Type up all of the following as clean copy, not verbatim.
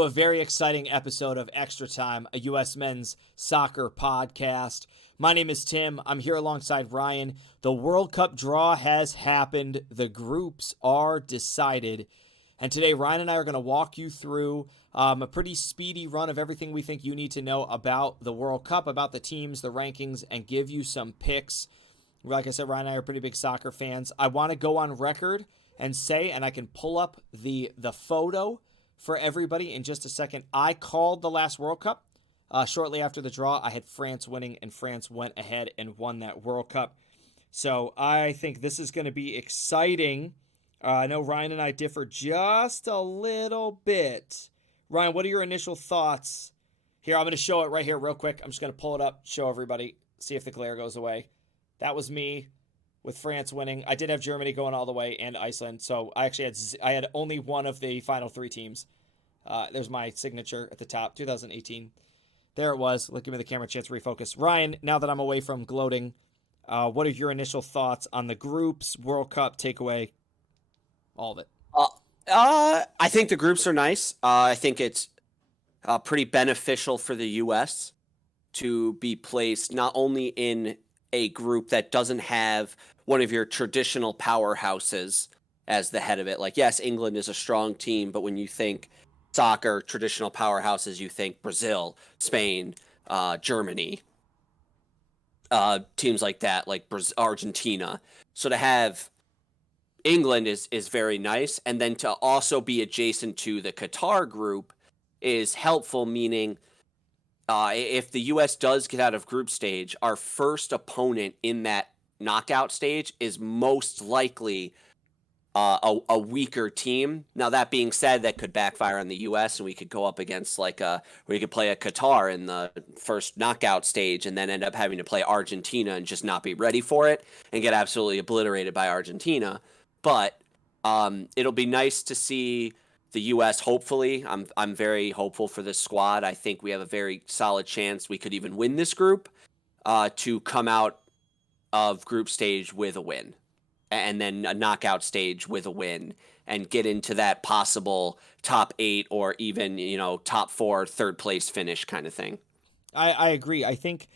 to a very exciting episode of Extra Time, a U.S. men's soccer podcast. My name is Tim. I'm here alongside Ryan. The World Cup draw has happened. The groups are decided. And today, Ryan and I are going to walk you through a pretty speedy run of everything we think you need to know about the World Cup, about the teams, the rankings, and give you some picks. Like I said, Ryan and I are pretty big soccer fans. I want to go on record and say, and I can pull up the photo for everybody in just a second. I called the last World Cup. Shortly after the draw, I had France winning, and France went ahead and won that World Cup. So I think this is going to be exciting. I know Ryan and I differ just a little bit. Ryan, what are your initial thoughts? Here, I'm going to show it right here real quick. I'm just going to pull it up, show everybody, see if the glare goes away. That was me with France winning. I did have Germany going all the way and Iceland. So I actually had only one of the final three teams. There's my signature at the top, 2018. There it was. Look, give me the camera chance to refocus. Ryan, now that I'm away from gloating, what are your initial thoughts on the groups, World Cup, takeaway, all of it? I think the groups are nice. I think it's pretty beneficial for the U.S. to be placed not only in a group that doesn't have one of your traditional powerhouses as the head of it. Like, yes, England is a strong team, but when you think soccer, traditional powerhouses, you think Brazil, Spain, Germany, teams like that, like Argentina. So to have England is very nice. And then to also be adjacent to the Qatar group is helpful, meaning if the U.S. does get out of group stage, our first opponent in that knockout stage is most likely a weaker team. Now, that being said, that could backfire on the U.S. and we could go up against we could play a Qatar in the first knockout stage and then end up having to play Argentina and just not be ready for it and get absolutely obliterated by Argentina. But it'll be nice to see the U.S. hopefully. I'm very hopeful for this squad. I think we have a very solid chance we could even win this group to come out of group stage with a win, and then a knockout stage with a win, and get into that possible top 8 or even top 4, third place finish kind of thing. I agree. I think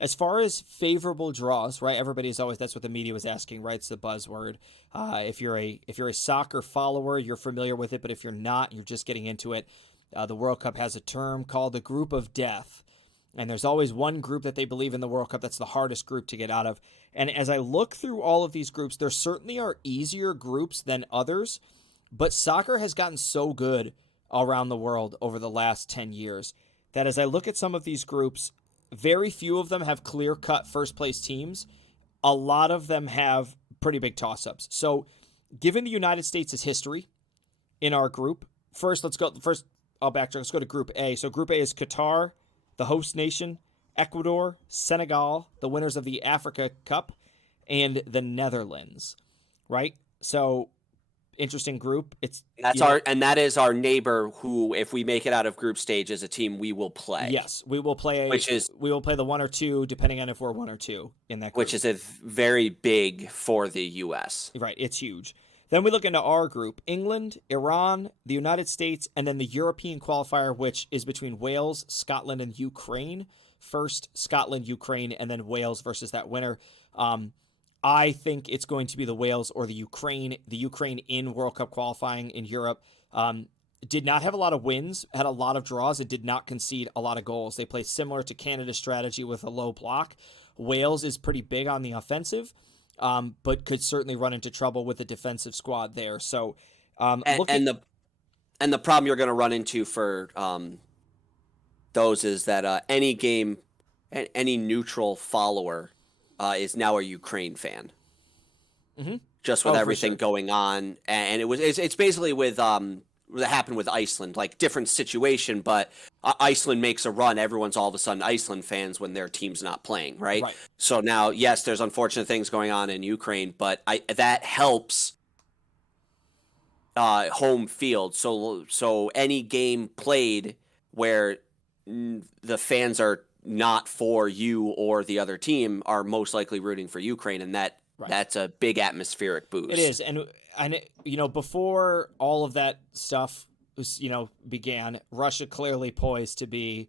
as far as favorable draws, right? Everybody's always, that's what the media was asking, right? It's the buzzword. If you're a soccer follower, you're familiar with it, but if you're not, you're just getting into it. The World Cup has a term called the group of death. And there's always one group that they believe in the World Cup that's the hardest group to get out of. And as I look through all of these groups, there certainly are easier groups than others, but soccer has gotten so good around the world over the last 10 years that as I look at some of these groups, very few of them have clear-cut first-place teams. A lot of them have pretty big toss-ups. So given the United States' history in our group, I'll backtrack. Let's go to Group A. So Group A is Qatar, the host nation, Ecuador, Senegal, the winners of the Africa Cup, and the Netherlands, right? So interesting group. That is our neighbor who, if we make it out of group stage as a team, we will play. Yes, we will play. We will play the 1 or 2, depending on if we're 1 or 2 in that group. Which is a very big for the U.S. Right, it's huge. Then we look into our group: England, Iran, the United States, and then the European qualifier, which is between Wales, Scotland, and Ukraine. First, Scotland, Ukraine, and then Wales versus that winner. I think it's going to be the Wales or the Ukraine. The Ukraine in World Cup qualifying in Europe did not have a lot of wins, had a lot of draws, and did not concede a lot of goals. They play similar to Canada's strategy with a low block. Wales is pretty big on the offensive, but could certainly run into trouble with the defensive squad there. So, the problem you're going to run into for those is that any neutral follower is now a Ukraine fan. Mm-hmm. Just with everything going on, and it's basically with that happened with Iceland, like different situation, but Iceland makes a run, everyone's all of a sudden Iceland fans when their team's not playing, right? So now, yes, there's unfortunate things going on in Ukraine, but that helps home field. So any game played where the fans are not for you or the other team are most likely rooting for Ukraine, and that's a big atmospheric boost. It is, and before all of that stuff began, Russia clearly poised to be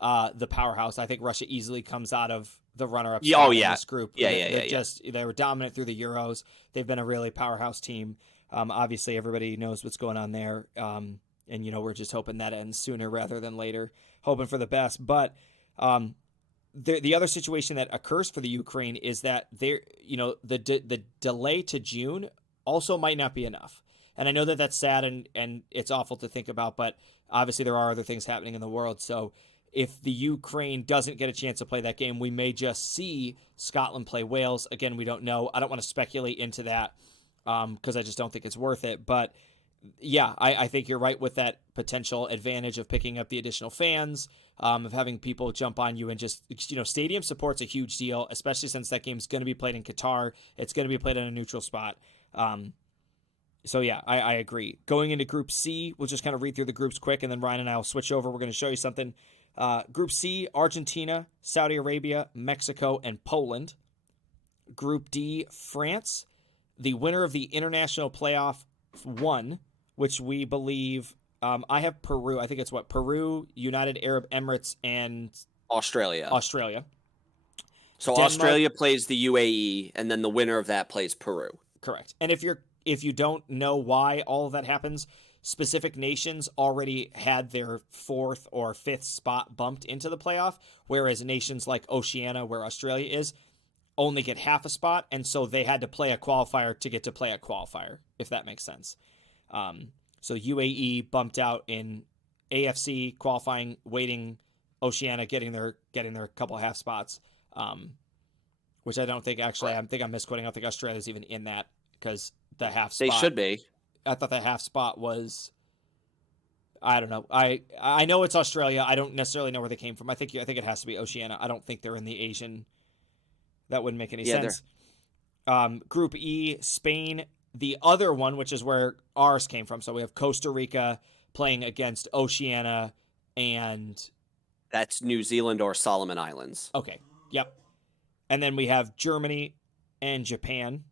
the powerhouse. I think Russia easily comes out of the runner-up spot in this group. They were dominant through the Euros. They've been a really powerhouse team. Obviously, everybody knows what's going on there, and we're just hoping that ends sooner rather than later, hoping for the best. But the other situation that occurs for the Ukraine is that the delay to June also might not be enough. And I know that that's sad and it's awful to think about, but obviously there are other things happening in the world. So if the Ukraine doesn't get a chance to play that game, we may just see Scotland play Wales. Again, we don't know. I don't want to speculate into that because I just don't think it's worth it. But yeah, I think you're right with that potential advantage of picking up the additional fans, of having people jump on you, and just, stadium support's a huge deal, especially since that game's going to be played in Qatar. It's going to be played in a neutral spot. So yeah, I agree. Going into Group C, we'll just kind of read through the groups quick, and then Ryan and I will switch over. We're going to show you something. Group C, Argentina, Saudi Arabia, Mexico, and Poland. Group D, France, the winner of the international playoff 1, which we believe, I have Peru. I think it's Peru, United Arab Emirates, and Australia. So Denmark, Australia plays the UAE, and then the winner of that plays Peru. Correct. And if you don't know why all of that happens, specific nations already had their 4th or 5th spot bumped into the playoff, whereas nations like Oceania, where Australia is, only get half a spot, and so they had to play a qualifier to get to play a qualifier, if that makes sense. So UAE bumped out in AFC qualifying, waiting Oceania getting their couple half spots, which I don't think actually. Right. I think I'm misquoting. I don't think Australia's even in that because the half spot. They should be. I thought the half spot was. I don't know. I know it's Australia. I don't necessarily know where they came from. I think it has to be Oceania. I don't think they're in the Asian. That wouldn't make any sense. Group E, Spain, the other one, which is where ours came from. So we have Costa Rica playing against Oceania, and that's New Zealand or Solomon Islands. Okay. Yep. And then we have Germany and Japan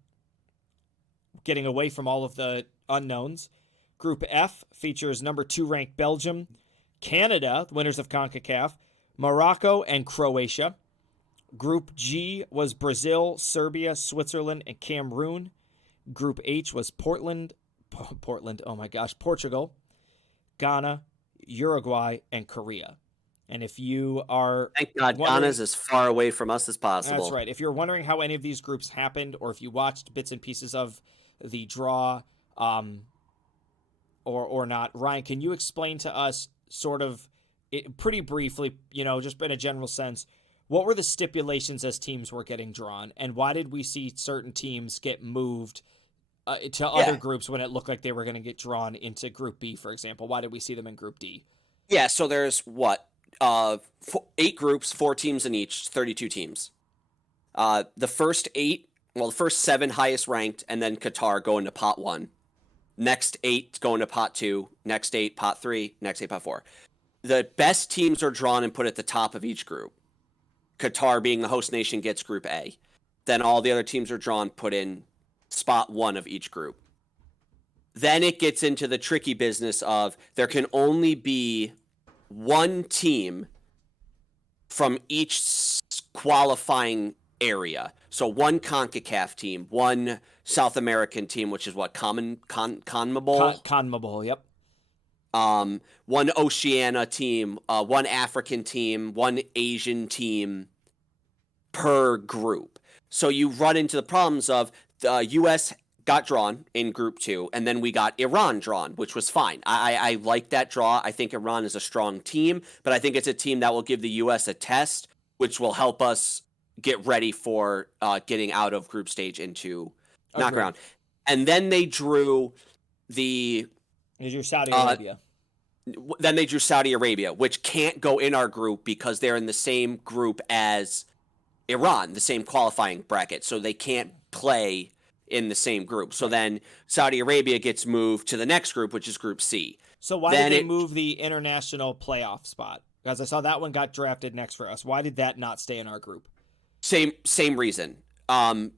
getting away from all of the unknowns. Group F features number 2 ranked Belgium, Canada, the winners of CONCACAF, Morocco, and Croatia. Group G was Brazil, Serbia, Switzerland, and Cameroon. Group H was Portugal, Ghana, Uruguay, and Korea. And if you are... Thank God Ghana's as far away from us as possible. That's right. If you're wondering how any of these groups happened, or if you watched bits and pieces of the draw or not, Ryan, can you explain to us sort of, pretty briefly, just in a general sense, what were the stipulations as teams were getting drawn, and why did we see certain teams get moved to other groups when it looked like they were going to get drawn into Group B, for example? Why did we see them in Group D? Yeah, so there's 8 groups, 4 teams in each, 32 teams. The first 7 highest ranked, and then Qatar go into pot 1. Next 8 go into pot 2. Next 8, pot 3. Next 8, pot 4. The best teams are drawn and put at the top of each group. Qatar, being the host nation, gets Group A. Then all the other teams are drawn, put in spot 1 of each group. Then it gets into the tricky business of there can only be one team from each qualifying area. So one CONCACAF team, one South American team, which is what, CONMEBOL? CONMEBOL, yep. One Oceania team, one African team, one Asian team per group. So you run into the problems of the U.S. got drawn in Group 2, and then we got Iran drawn, which was fine. I like that draw. I think Iran is a strong team, but I think it's a team that will give the U.S. a test, which will help us get ready for getting out of group stage into knockaround. And then they drew Saudi Arabia. Then they drew Saudi Arabia, which can't go in our group because they're in the same group as Iran, the same qualifying bracket. So they can't play in the same group. So then Saudi Arabia gets moved to the next group, which is Group C. So why did they move the international playoff spot? Because I saw that one got drafted next for us. Why did that not stay in our group? Same reason.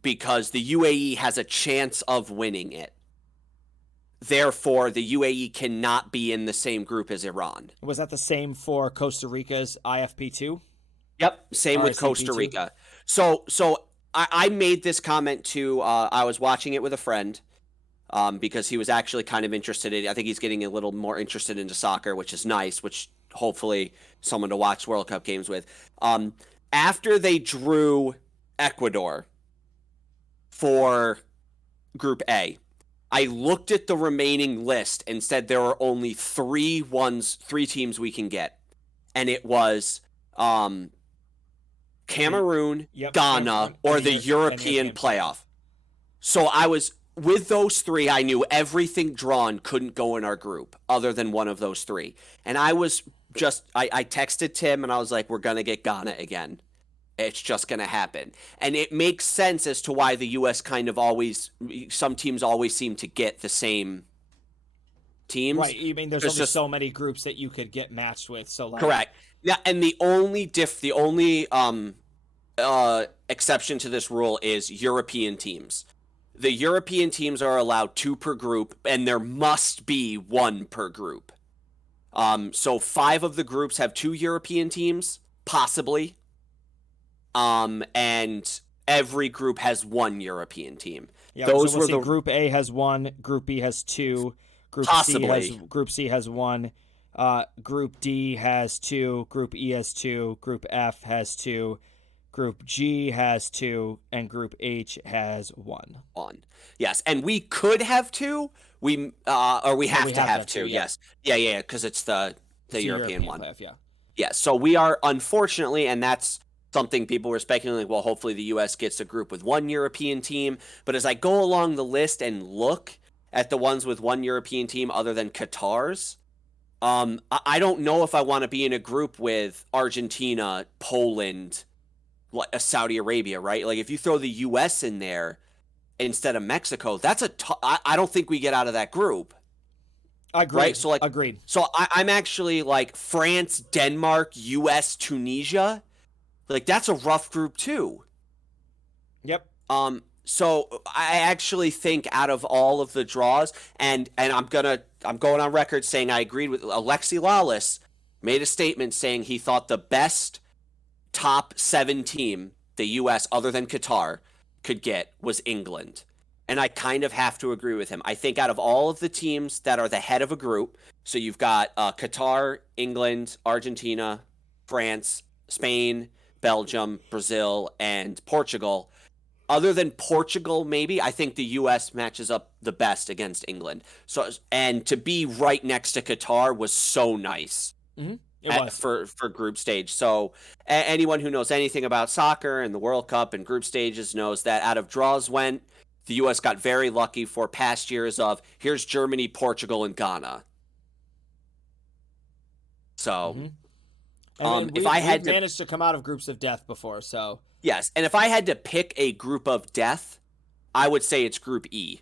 Because the UAE has a chance of winning it. therefore the UAE cannot be in the same group as Iran. Was that the same for Costa Rica's IFP2? Yep, same with Costa RCP2? Rica. So I made this comment to I was watching it with a friend because he was actually kind of interested in. I think he's getting a little more interested into soccer, which is nice. Which hopefully someone to watch World Cup games with. After they drew Ecuador for Group A, I looked at the remaining list and said there are only three teams we can get, and it was Cameroon, Yep, Ghana, Cameroon, or and the the European playoff. So I was with those three. I knew everything drawn couldn't go in our group other than one of those three, and I was I texted Tim and I was like, "We're gonna get Ghana again. It's just gonna happen." And it makes sense as to why the U.S. kind of some teams always seem to get the same teams. Right. You mean there's only so many groups that you could get matched with. So like, correct. Yeah, and the only exception to this rule is European teams. The European teams are allowed 2 per group, and there must be 1 per group. So 5 of the groups have 2 European teams, possibly. And every group has 1 European team. Yeah, those were Group A has 1, Group B has 2, Group C has 1, Group D has 2, Group E has 2, Group F has 2, Group G has 2, and Group H has 1. Yes, and we could have 2. We have to have 2. Yes, yeah, because it's the European one. Playoff, yeah. Yeah, so we are, unfortunately, and that's something people were speculating, well, hopefully the U.S. gets a group with 1 European team. But as I go along the list and look at the ones with 1 European team other than Qatar's, I don't know if I want to be in a group with Argentina, Poland, Saudi Arabia, right? Like, if you throw the U.S. in there instead of Mexico, I don't think we get out of that group. Agreed. Right? So, agreed. So I'm actually like France, Denmark, U.S., Tunisia. Like, that's a rough group too. Yep. So I actually think out of all of the draws, and I'm going on record saying I agreed with Alexi Lawless made a statement saying he thought the best top 7 team the U.S. other than Qatar could get was England. And I kind of have to agree with him. I think out of all of the teams that are the head of a group, so you've got Qatar, England, Argentina, France, Spain, Belgium, Brazil, and Portugal. Other than Portugal, maybe, I think the U.S. matches up the best against England. So, and to be right next to Qatar was so nice. Mm-hmm. It was for group stage. So anyone who knows anything about soccer and the World Cup and group stages knows that out of draws went, the U.S. got very lucky for past years of here's Germany, Portugal, and Ghana. So, if I had managed to come out of groups of death before, so yes, and if I had to pick a group of death, I would say it's Group E,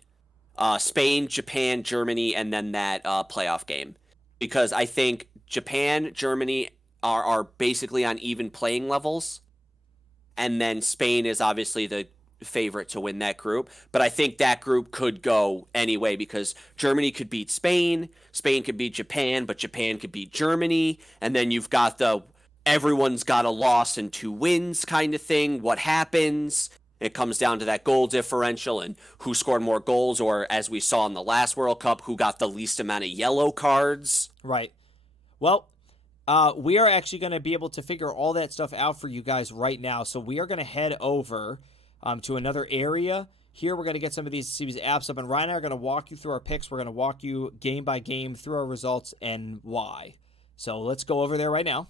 Spain, Japan, Germany, and then that playoff game, because I think Japan, Germany are basically on even playing levels, and then Spain is obviously the favorite to win that group. But I think that group could go anyway because Germany could beat Spain, Spain could beat Japan, but Japan could beat Germany, and then you've got everyone's got a loss and 2 wins kind of thing. What happens? It comes down to that goal differential and who scored more goals, or as we saw in the last World Cup, who got the least amount of yellow cards. Right. Well, we are actually going to be able to figure all that stuff out for you guys right now. So we are going to head over to another area. Here we're going to get some of these apps up, and Ryan and I are going to walk you through our picks. We're going to walk you game by game through our results and why. So let's go over there right now.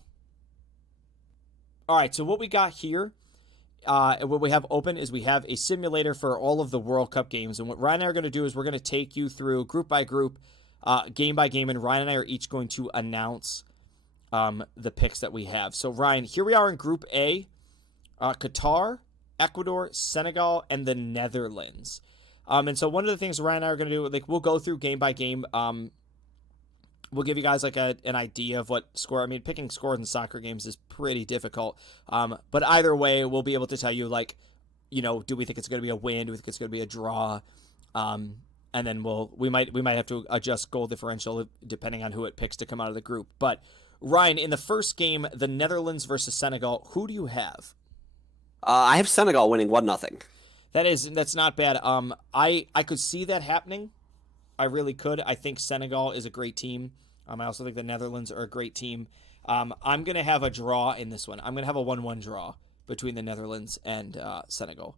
All right, so what we got here, what we have open is we have a simulator for all of the World Cup games. And what Ryan and I are going to do is we're going to take you through group by group, game by game, and Ryan and I are each going to announce the picks that we have. So Ryan, here we are in Group A, Qatar, Ecuador, Senegal, and the Netherlands. And so one of the things Ryan and I are going to do, like, we'll go through game by game. We'll give you guys like an idea of what score. I mean, picking scores in soccer games is pretty difficult. But either way, we'll be able to tell you, like, do we think it's going to be a win? Do we think it's going to be a draw? And and then we might have to adjust goal differential depending on who it picks to come out of the group. But Ryan, in the first game, the Netherlands versus Senegal, who do you have? I have Senegal winning 1-0. That's not bad. I could see that happening. I really could. I think Senegal is a great team. I also think the Netherlands are a great team. I'm going to have a draw in this one. I'm going to have a 1-1 draw between the Netherlands and Senegal.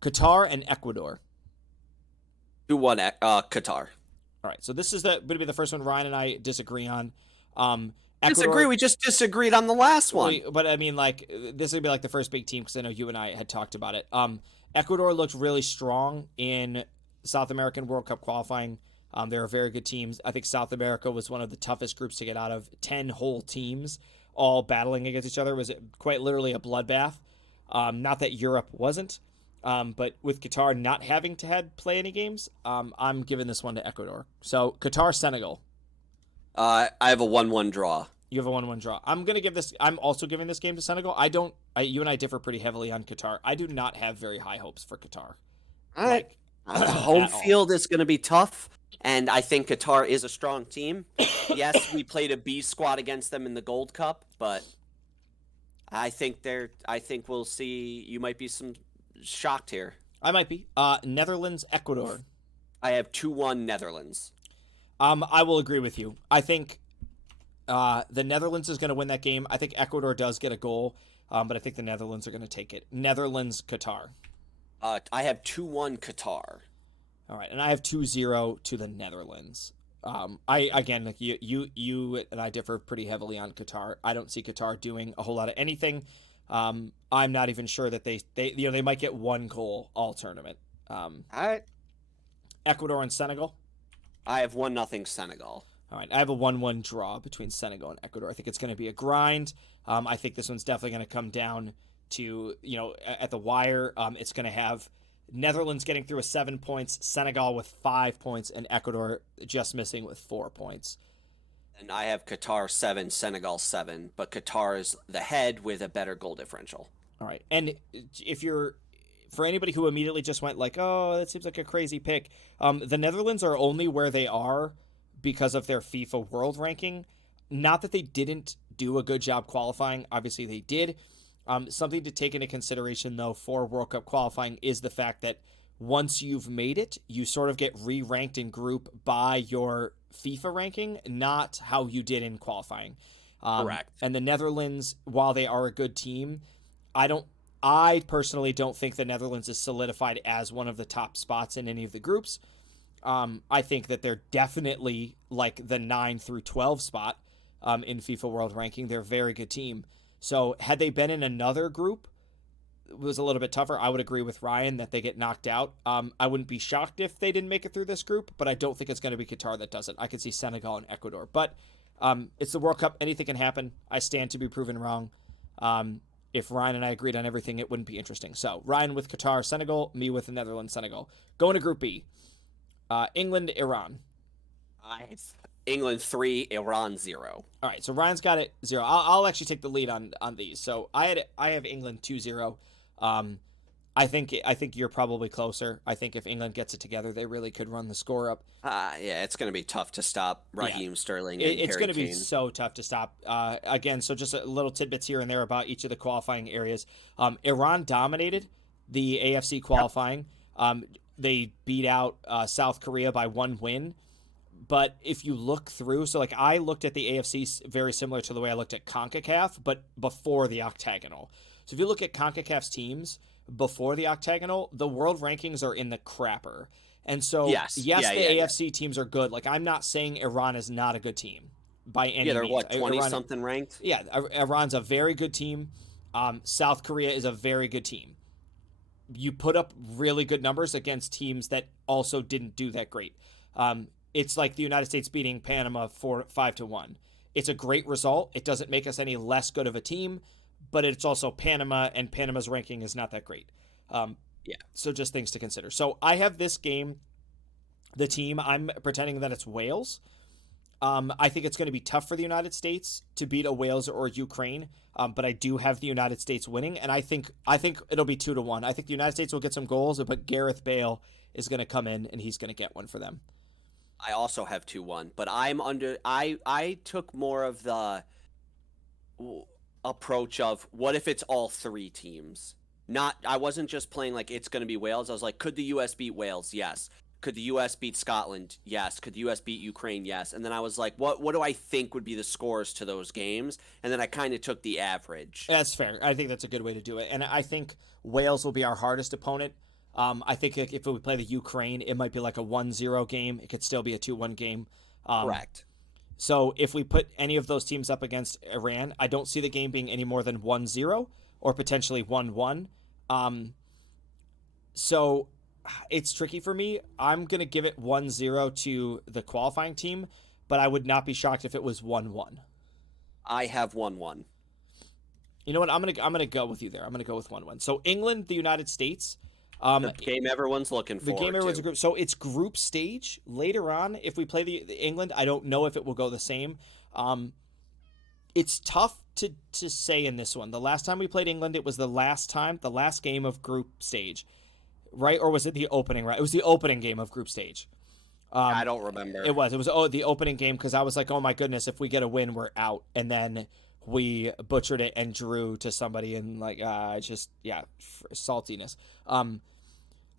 Qatar and Ecuador. 2-1 Qatar. All right, so this is going to be the first one Ryan and I disagree on. Ecuador, Disagree? We just disagreed on the last one. But I mean, like, this would be like the first big team because I know you and I had talked about it. Ecuador looked really strong in South American World Cup qualifying. They're a very good teams. I think South America was one of the toughest groups to get out of. 10 whole teams all battling against each other. It was quite literally a bloodbath. Not that Europe wasn't, but with Qatar not having to play any games, I'm giving this one to Ecuador. So Qatar, Senegal. I have a 1-1 draw. You have a 1-1 draw. I'm also giving this game to Senegal. You and I differ pretty heavily on Qatar. I do not have very high hopes for Qatar. Home field is going to be tough. And I think Qatar is a strong team. Yes, we played a B squad against them in the Gold Cup, but I think we'll see. You might be some shocked here. I might be. Netherlands, Ecuador. I have 2-1 Netherlands. I will agree with you. I think the Netherlands is going to win that game. I think Ecuador does get a goal, but I think the Netherlands are going to take it. Netherlands, Qatar. I have 2-1 Qatar. All right, and I have 2-0 to the Netherlands. You and I differ pretty heavily on Qatar. I don't see Qatar doing a whole lot of anything. I'm not even sure that they might get one goal all tournament. All right. Ecuador and Senegal. I have 1-0 Senegal. All right, I have a 1-1 draw between Senegal and Ecuador. I think it's going to be a grind. I think this one's definitely going to come down to, at the wire. It's going to have Netherlands getting through with 7 points, Senegal with 5 points, and Ecuador just missing with 4 points. And I have Qatar 7, Senegal 7, but Qatar is the head with a better goal differential. All right, and for anybody who immediately just went like, oh, that seems like a crazy pick, the Netherlands are only where they are because of their FIFA World Ranking. Not that they didn't do a good job qualifying. Obviously, they did. Something to take into consideration, though, for World Cup qualifying is the fact that once you've made it, you sort of get re-ranked in group by your FIFA ranking, not how you did in qualifying. Correct. And the Netherlands, while they are a good team, I personally don't think the Netherlands is solidified as one of the top spots in any of the groups. I think that they're definitely like the 9 through 12 spot in FIFA World Ranking. They're a very good team. So had they been in another group, it was a little bit tougher. I would agree with Ryan that they get knocked out. I wouldn't be shocked if they didn't make it through this group, but I don't think it's going to be Qatar that does it. I could see Senegal and Ecuador. But it's the World Cup. Anything can happen. I stand to be proven wrong. If Ryan and I agreed on everything, it wouldn't be interesting. So Ryan with Qatar, Senegal, me with the Netherlands, Senegal. Going to Group B. England, Iran. England 3, Iran 0. All right, so Ryan's got it 0. I'll actually take the lead on these. So I have England 2-0. I think you're probably closer. I think if England gets it together, they really could run the score up. Yeah, it's going to be tough to stop Raheem Sterling and it's Harry going to be Kane. so tough to stop. Again, so just a little tidbits here and there about each of the qualifying areas. Iran dominated the AFC qualifying. They beat out South Korea by 1 win. But if you look through, so like I looked at the AFC very similar to the way I looked at CONCACAF, but before the octagonal. So if you look at CONCACAF's teams before the octagonal, the world rankings are in the crapper. And so, yes, the AFC teams are good. Like, I'm not saying Iran is not a good team by any means. Yeah, they're what, 20-something ranked? Yeah, Iran's a very good team. South Korea is a very good team. You put up really good numbers against teams that also didn't do that great. It's like the United States beating Panama 5-1. It's a great result. It doesn't make us any less good of a team, but it's also Panama, and Panama's ranking is not that great. So just things to consider. So I have this game, the team, I'm pretending that it's Wales. I think it's going to be tough for the United States to beat a Wales or Ukraine, but I do have the United States winning, and I think it'll be 2-1. I think the United States will get some goals, but Gareth Bale is going to come in and he's going to get one for them. I also have 2-1, but I took more of the approach of what if it's all three teams? Not I wasn't just playing like it's going to be Wales. I was like, could the US beat Wales? Yes. Could the US beat Scotland? Yes. Could the US beat Ukraine? Yes. And then I was like, what do I think would be the scores to those games? And then I kind of took the average. That's fair. I think that's a good way to do it. And I think Wales will be our hardest opponent. I think if we play the Ukraine, it might be like a 1-0 game. It could still be a 2-1 game. Correct. So if we put any of those teams up against Iran, I don't see the game being any more than 1-0 or potentially 1-1. So it's tricky for me. I'm going to give it 1-0 to the qualifying team, but I would not be shocked if it was 1-1. I have 1-1. You know what? I'm gonna go with you there. I'm gonna go with 1-1. So England, the United States. The game everyone's looking for. The game everyone's a group. So it's group stage. Later on, if we play the England, I don't know if it will go the same. It's tough to say in this one. The last time we played England, it was the last game of group stage, right? Or was it the opening? Right, it was the opening game of group stage. I don't remember. It was the opening game because I was like, oh my goodness, if we get a win, we're out, and then we butchered it and drew to somebody and saltiness.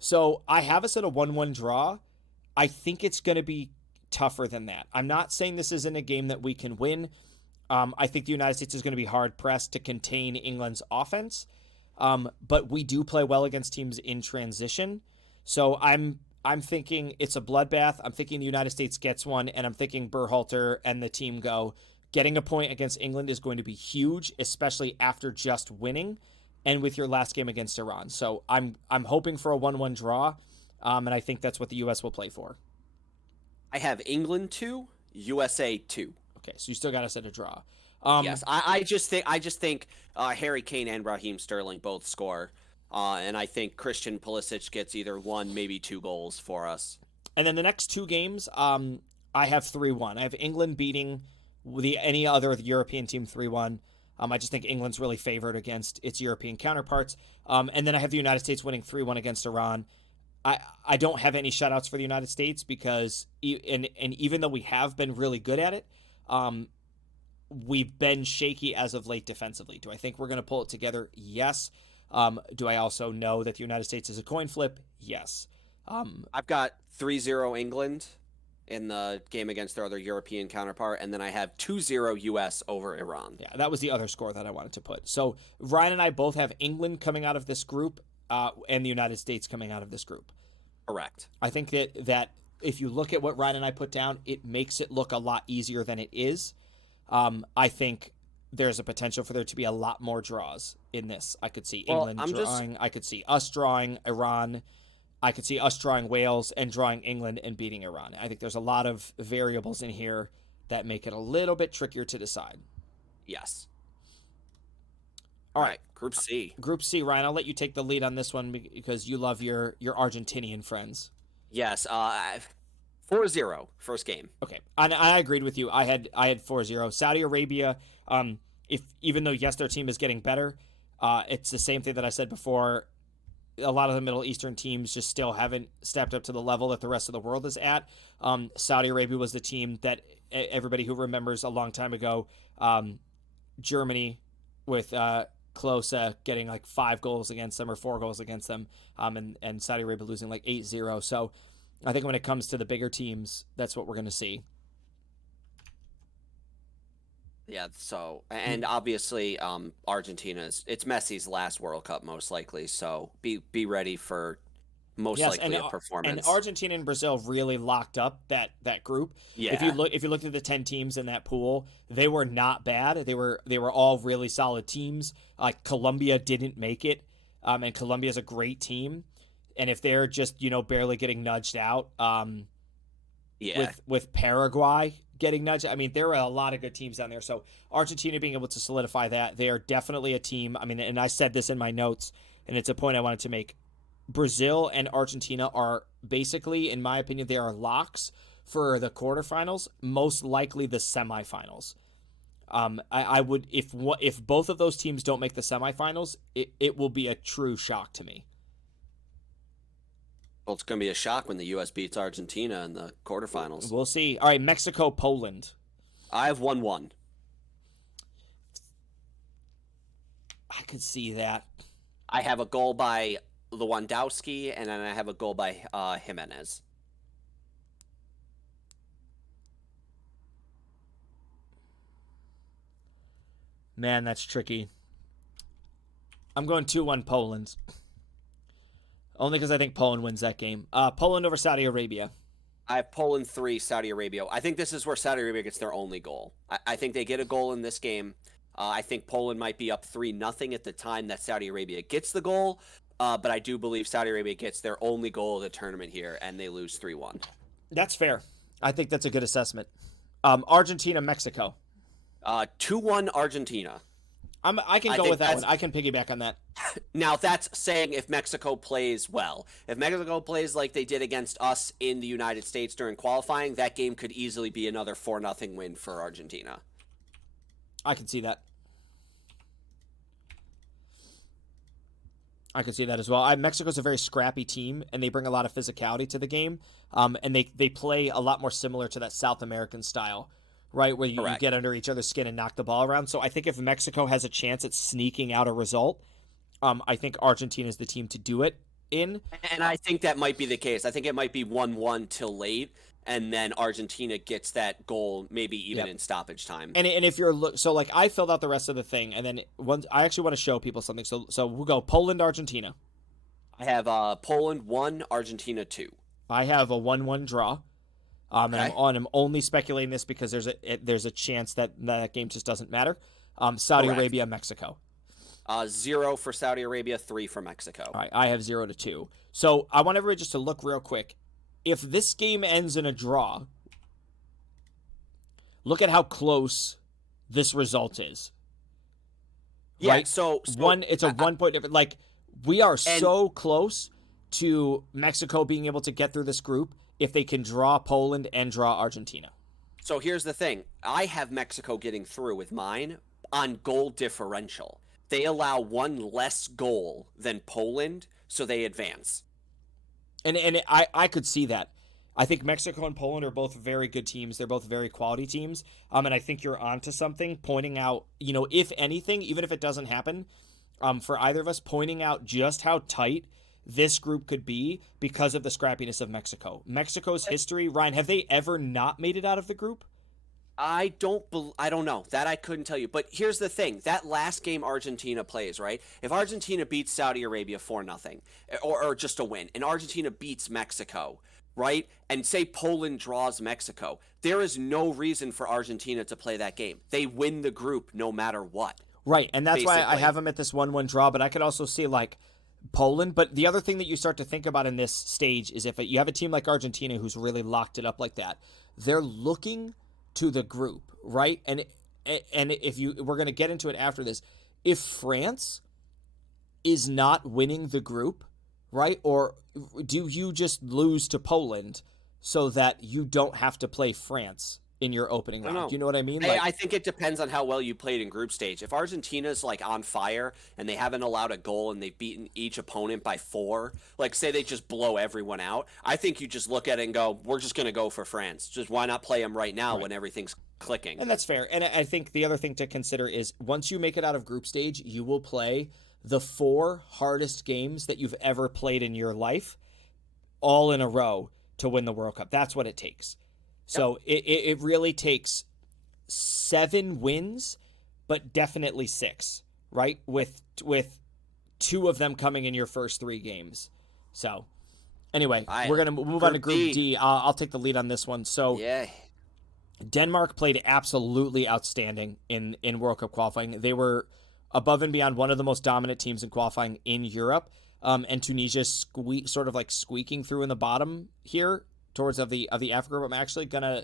So I have us at a 1-1 draw. I think it's going to be tougher than that. I'm not saying this isn't a game that we can win. I think the United States is going to be hard pressed to contain England's offense. But we do play well against teams in transition. So I'm thinking it's a bloodbath. I'm thinking the United States gets one, and I'm thinking Berhalter and the team go. Getting a point against England is going to be huge, especially after just winning and with your last game against Iran. So I'm hoping for a 1-1 draw, and I think that's what the U.S. will play for. I have England 2, USA 2. Okay, so you still got us at a draw. Yes, I just think Harry Kane and Raheem Sterling both score, and I think Christian Pulisic gets either 1, maybe 2 goals for us. And then the next 2 games, I have 3-1. I have England beating any other European team 3-1. I just think England's really favored against its European counterparts. And then I have the United States winning 3-1 against Iran. I don't have any shutouts for the United States because and even though we have been really good at it, we've been shaky as of late defensively. Do I think we're going to pull it together? Yes. Do I also know that the United States is a coin flip? Yes. I've got 3-0 England in the game against their other European counterpart, and then I have 2-0 U.S. over Iran. Yeah, that was the other score that I wanted to put. So Ryan and I both have England coming out of this group and the United States coming out of this group. Correct. I think that if you look at what Ryan and I put down, it makes it look a lot easier than it is. I think there's a potential for there to be a lot more draws in this. I could see England drawing. I could see us drawing Iran. I could see us drawing Wales and drawing England and beating Iran. I think there's a lot of variables in here that make it a little bit trickier to decide. Yes. All right. Group C. Group C, Ryan, I'll let you take the lead on this one because you love your Argentinian friends. Yes. 4-0 first game. Okay. And I agreed with you. I had 4-0. Saudi Arabia, even though, yes, their team is getting better, it's the same thing that I said before. A lot of the Middle Eastern teams just still haven't stepped up to the level that the rest of the world is at. Saudi Arabia was the team that everybody who remembers a long time ago, Germany with Klose getting like 5 goals against them or 4 goals against them, and Saudi Arabia losing like 8-0. So I think when it comes to the bigger teams, that's what we're going to see. Yeah, so, and obviously it's Messi's last World Cup most likely, so be ready for most likely a performance. And Argentina and Brazil really locked up that group. Yeah. If you looked at the 10 teams in that pool, they were not bad. They were all really solid teams. Colombia didn't make it, and Colombia is a great team. And if they're just barely getting nudged out, with Paraguay getting nudged, I mean, there were a lot of good teams down there. So Argentina being able to solidify that, they are definitely a team. I mean, and I said this in my notes, and it's a point I wanted to make. Brazil and Argentina are basically, in my opinion, they are locks for the quarterfinals, most likely the semifinals. I would, if both of those teams don't make the semifinals, it will be a true shock to me. Well, it's going to be a shock when the U.S. beats Argentina in the quarterfinals. We'll see. All right, Mexico, Poland. I have 1-1. I could see that. I have a goal by Lewandowski, and then I have a goal by Jimenez. Man, that's tricky. I'm going 2-1 Poland. Only because I think Poland wins that game. Poland over Saudi Arabia. I have Poland 3, Saudi Arabia. I think this is where Saudi Arabia gets their only goal. I think they get a goal in this game. I think Poland might be up 3-0 at the time that Saudi Arabia gets the goal. But I do believe Saudi Arabia gets their only goal of the tournament here, and they lose 3-1. That's fair. I think that's a good assessment. Argentina, Mexico. 2-1 Argentina. I can go with that one. I can piggyback on that. Now, that's saying if Mexico plays well. If Mexico plays like they did against us in the United States during qualifying, that game could easily be another 4-0 win for Argentina. I can see that. I can see that as well. Mexico's a very scrappy team, and they bring a lot of physicality to the game. And they play a lot more similar to that South American style, right, where you get under each other's skin and knock the ball around. So I think if Mexico has a chance at sneaking out a result, I think Argentina is the team to do it in. And I think that might be the case. I think it might be 1-1 till late, and then Argentina gets that goal maybe even in stoppage time. And if you're so like I filled out the rest of the thing, and then I actually want to show people something. So we'll go Poland, Argentina. I have Poland 1, Argentina 2. I have a 1-1 draw. And I'm only speculating this because there's a chance that game just doesn't matter. Saudi Arabia, Mexico. 0 for Saudi Arabia, 3 for Mexico. All right, I have 0-2. So I want everybody just to look real quick. If this game ends in a draw, look at how close this result is. Yeah, right? so it's a 1 point difference. Like, we are so close to Mexico being able to get through this group if they can draw Poland and draw Argentina. So here's the thing. I have Mexico getting through with mine on goal differential. They allow one less goal than Poland, so they advance. And I could see that. I think Mexico and Poland are both very good teams. They're both very quality teams. And I think you're onto something, pointing out, if anything, even if it doesn't happen, for either of us, pointing out just how tight this group could be because of the scrappiness of Mexico. Mexico's history, Ryan, have they ever not made it out of the group? I don't know. That I couldn't tell you. But here's the thing. That last game Argentina plays, right? If Argentina beats Saudi Arabia 4-0, or just a win, and Argentina beats Mexico, right? And say Poland draws Mexico, there is no reason for Argentina to play that game. They win the group no matter what. Right, and that's why I have them at this 1-1 draw, but I could also see, Poland. But the other thing that you start to think about in this stage is if you have a team like Argentina who's really locked it up like that, they're looking to the group, right? And if we're going to get into it after this, if France is not winning the group, right? Or do you just lose to Poland so that you don't have to play France in your opening round? Do you know what I mean? I think it depends on how well you played in group stage. If Argentina's on fire and they haven't allowed a goal and they've beaten each opponent by 4, say they just blow everyone out, I think you just look at it and go, we're just going to go for France. Just why not play them right now when everything's clicking? And that's fair. And I think the other thing to consider is once you make it out of group stage, you will play the 4 hardest games that you've ever played in your life all in a row to win the World Cup. That's what it takes. So it really takes 7 wins, but definitely 6, right? With 2 of them coming in your first 3 games. So anyway, we're going to move on to Group D. I'll take the lead on this one. So Denmark played absolutely outstanding in World Cup qualifying. They were above and beyond one of the most dominant teams in qualifying in Europe. And Tunisia sort of squeaking through in the bottom here towards of the Africa group. I'm actually gonna,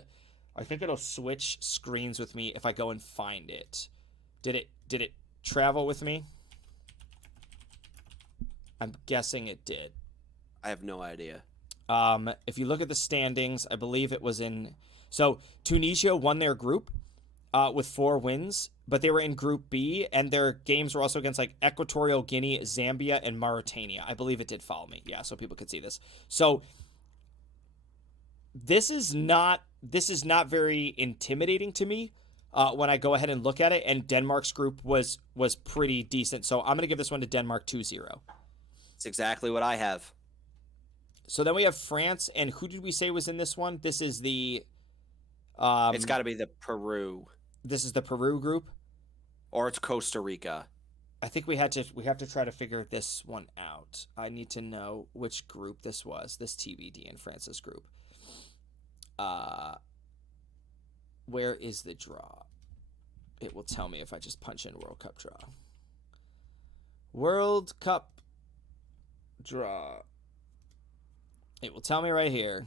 I think it'll switch screens with me if I go and find it. Did it travel with me? I'm guessing it did. I have no idea. If you look at the standings, I believe it was in. So Tunisia won their group, with 4 wins, but they were in Group B, and their games were also against like Equatorial Guinea, Zambia, and Mauritania. I believe it did follow me. Yeah, so people could see this. So this is not very intimidating to me when I go ahead and look at it. And Denmark's group was pretty decent. So I'm going to give this one to Denmark 2-0. It's exactly what I have. So then we have France, and who did we say was in this one? This is the It's got to be the Peru, this is the Peru group. or it's Costa Rica. I think we have to try to figure this one out. I need to know which group this was. This TBD in France's group. Where is the draw? It will tell me if I just punch in World Cup draw. World Cup draw. It will tell me right here.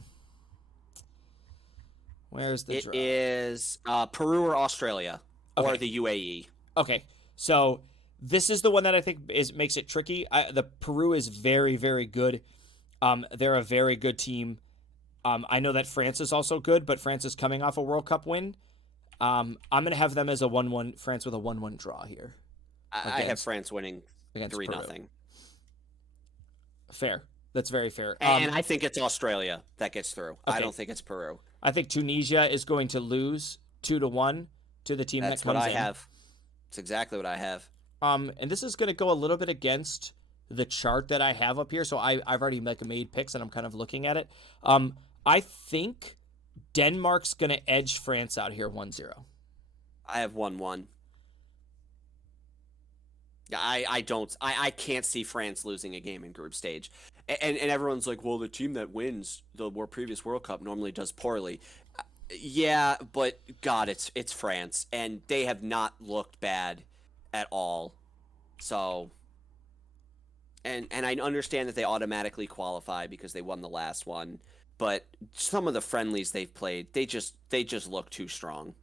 Where's the draw? It is Peru or Australia or Okay. the UAE. Okay, so this is the one that I think makes it tricky. The Peru is very, very good. They're a very good team. I know that France is also good, but France is coming off a World Cup win. I'm going to have them as a 1-1, France with a 1-1 draw here. I have France winning Against 3-0. Fair. That's very fair. And I think it's Australia that gets through. Okay. I don't think it's Peru. I think Tunisia is going to lose 2-1 to the team That's that comes what I in. have. It's exactly what I have. And this is going to go a little bit against the chart that I have up here. So I've already made picks, and I'm kind of looking at it. I think Denmark's going to edge France out here 1-0. I have 1-1. I can't see France losing a game in group stage. And everyone's like, well, the team that wins the previous World Cup normally does poorly. Yeah, but God, it's France, and they have not looked bad at all. So, and I understand that they automatically qualify because they won the last one, but some of the friendlies they've played, they just look too strong.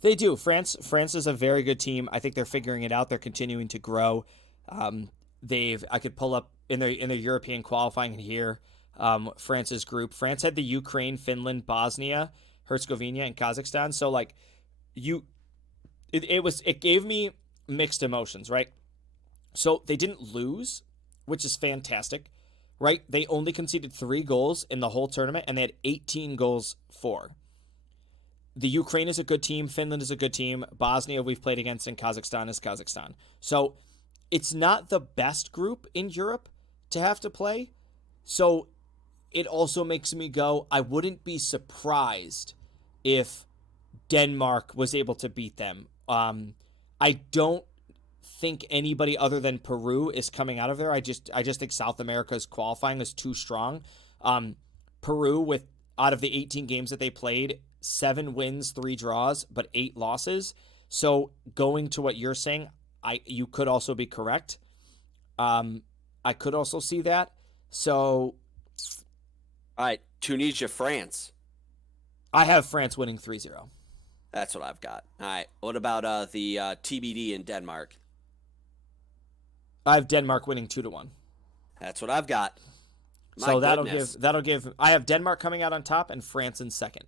They do. France is a very good team. I think they're figuring it out. They're continuing to grow. I could pull up in their European qualifying here. France's group. France had the Ukraine, Finland, Bosnia, Herzegovina, and Kazakhstan. So like it gave me mixed emotions, right? So they didn't lose, which is fantastic, right? They only conceded 3 goals in the whole tournament, and they had 18 goals for. The Ukraine is a good team. Finland is a good team. Bosnia we've played against, and Kazakhstan is Kazakhstan. So it's not the best group in Europe to have to play. So it also makes me go, I wouldn't be surprised if Denmark was able to beat them. I don't think anybody other than Peru is coming out of there. I just think South America's qualifying is too strong. Peru, with out of the 18 games that they played, 7 wins, 3 draws, but 8 losses. So going to what you're saying, you could also be correct. I could also see that. So, all right, Tunisia, France. I have France winning 3-0. That's what I've got. All right, what about the TBD in Denmark? I have Denmark winning 2-1. That's what I've got. So that'll give. I have Denmark coming out on top and France in second.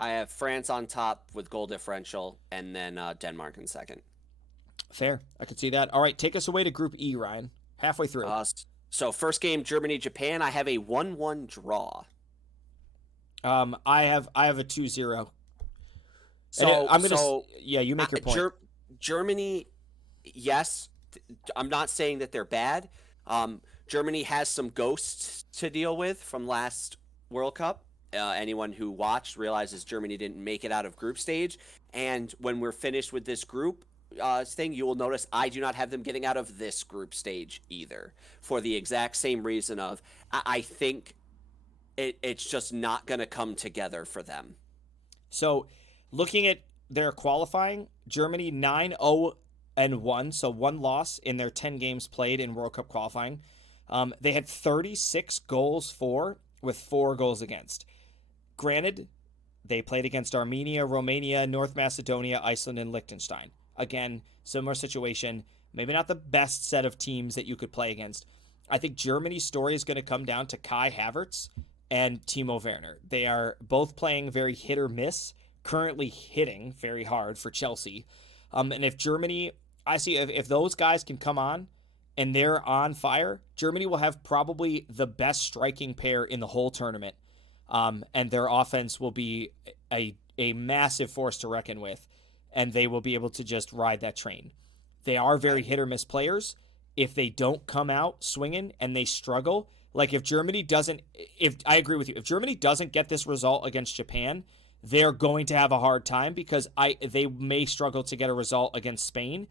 I have France on top with goal differential, and then Denmark in second. Fair. I could see that. All right, take us away to Group E, Ryan. Halfway through. So first game, Germany, Japan. I have a 1-1 draw. I have a 2-0. You make your point. Germany, yes. I'm not saying that they're bad. Germany has some ghosts to deal with from last World Cup. Anyone who watched realizes Germany didn't make it out of group stage. And when we're finished with this group thing, you will notice I do not have them getting out of this group stage either, for the exact same reason of I think it's just not going to come together for them. So looking at their qualifying, Germany 9-0-1, so 1 loss in their 10 games played in World Cup qualifying. They had 36 goals for, with 4 goals against. Granted, they played against Armenia, Romania, North Macedonia, Iceland, and Liechtenstein. Again, similar situation. Maybe not the best set of teams that you could play against. I think Germany's story is going to come down to Kai Havertz and Timo Werner. They are both playing very hit or miss currently hitting very hard for Chelsea. And if Germany, I see if those guys can come on and they're on fire, Germany will have probably the best striking pair in the whole tournament. And their offense will be a massive force to reckon with, and they will be able to just ride that train. They are very hit or miss players. If they don't come out swinging and they struggle, like if Germany doesn't, if I agree with you, if Germany doesn't get this result against Japan, they're going to have a hard time because they may struggle to get a result against Spain.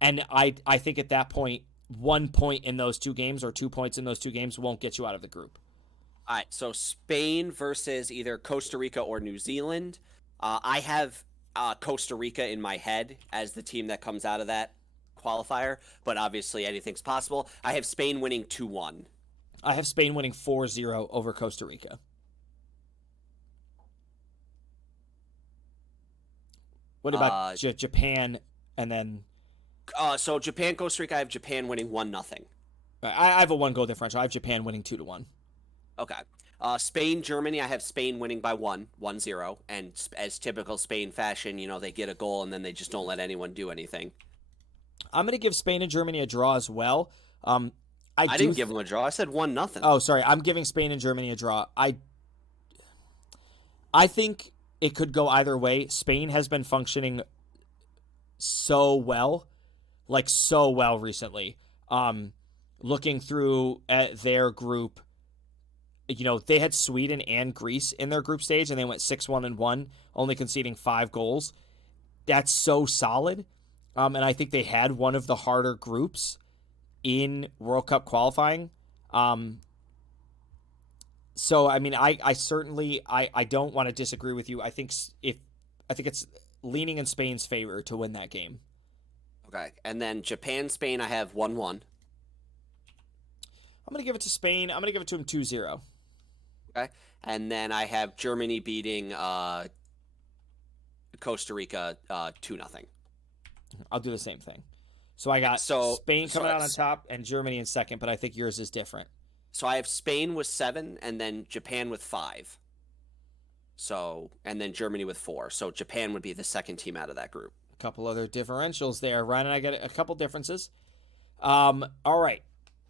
And I think at that point, 1 point in those 2 games or 2 points in those 2 games won't get you out of the group. All right, so Spain versus either Costa Rica or New Zealand. I have Costa Rica in my head as the team that comes out of that qualifier, but obviously anything's possible. I have Spain winning 2-1. I have Spain winning 4-0 over Costa Rica. What about Japan and then... So Japan, Costa Rica, I have Japan winning 1-0. I have a 1-goal differential. I have Japan winning 2-1. Okay. Spain, Germany, I have Spain winning by 1-0. And as typical Spain fashion, they get a goal and then they just don't let anyone do anything. I'm going to give Spain and Germany a draw as well. I didn't give them a draw. I said 1-0. Oh, sorry. I'm giving Spain and Germany a draw. I think it could go either way. Spain has been functioning so well recently. Looking through at their group, they had Sweden and Greece in their group stage, and they went 6-1-1, only conceding 5 goals. That's so solid. And I think they had one of the harder groups in World Cup qualifying. So, I mean, I certainly don't want to disagree with you. I think it's leaning in Spain's favor to win that game. Okay. And then Japan, Spain, I have 1-1. I'm going to give it to Spain. I'm going to give it to them 2-0. Okay. And then I have Germany beating Costa Rica 2-0. I'll do the same thing. So I got Spain coming out on top and Germany in second, but I think yours is different. So I have Spain with 7 and then Japan with 5. So, and then Germany with 4. So Japan would be the second team out of that group. A couple other differentials there. Ryan and I got a couple differences. All right.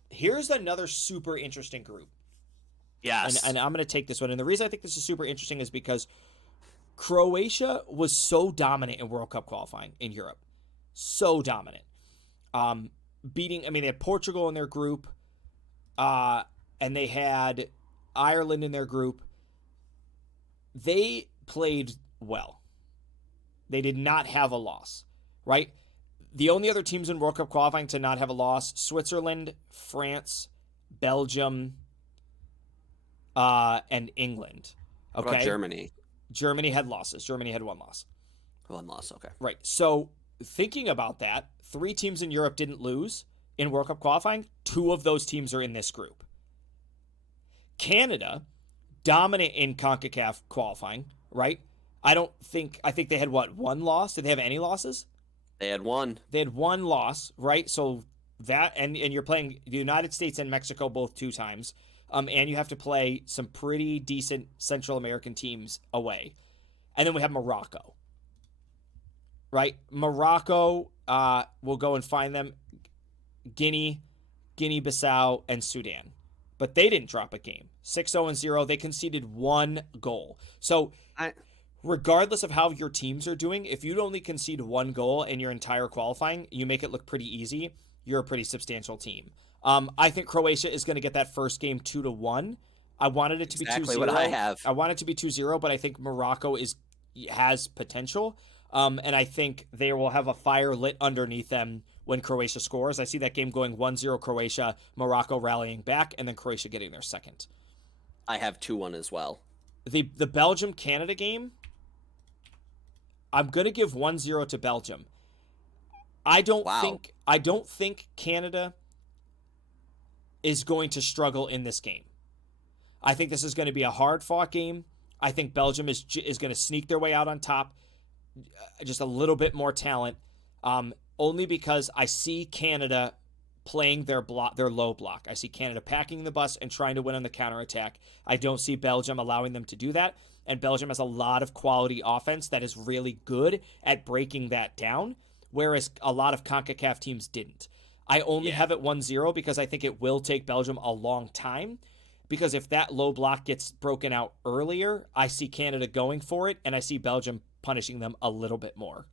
Here's another super interesting group. Yes. And I'm going to take this one. And the reason I think this is super interesting is because Croatia was so dominant in World Cup qualifying in Europe. So dominant. They had Portugal in their group, and they had Ireland in their group. They played well. They did not have a loss, right? The only other teams in World Cup qualifying to not have a loss, Switzerland, France, Belgium, and England. Okay. What about Germany? Germany had losses. Germany had 1 loss. 1 loss, okay. Right. So thinking about that, 3 teams in Europe didn't lose in World Cup qualifying. 2 of those teams are in this group. Canada, dominant in CONCACAF qualifying, right? I think they had 1 loss? Did they have any losses? They had 1. They had 1 loss, right? So that, and you're playing the United States and Mexico both 2 times. And you have to play some pretty decent Central American teams away. And then we have Morocco. Right? Morocco, we'll go and find them. Guinea-Bissau, and Sudan. But they didn't drop a game. 6-0-0. They conceded 1 goal. So regardless of how your teams are doing, if you'd only concede 1 goal in your entire qualifying, you make it look pretty easy. You're a pretty substantial team. I think Croatia is going to get that first game 2-1. I wanted it to be 2-0. Exactly what I have. I want it to be 2-0, but I think Morocco has potential. And I think they will have a fire lit underneath them when Croatia scores. I see that game going 1-0 Croatia, Morocco rallying back, and then Croatia getting their second. I have 2-1 as well. The Belgium-Canada game, I'm going to give 1-0 to Belgium. I don't think Canada is going to struggle in this game. I think this is going to be a hard-fought game. I think Belgium is going to sneak their way out on top. Just a little bit more talent, only because I see Canada playing their low block. I see Canada packing the bus and trying to win on the counterattack. I don't see Belgium allowing them to do that. and Belgium has a lot of quality offense that is really good at breaking that down, whereas a lot of CONCACAF teams didn't. I only have it 1-0 because I think it will take Belgium a long time, because if that low block gets broken out earlier, I see Canada going for it, and I see Belgium punishing them a little bit more.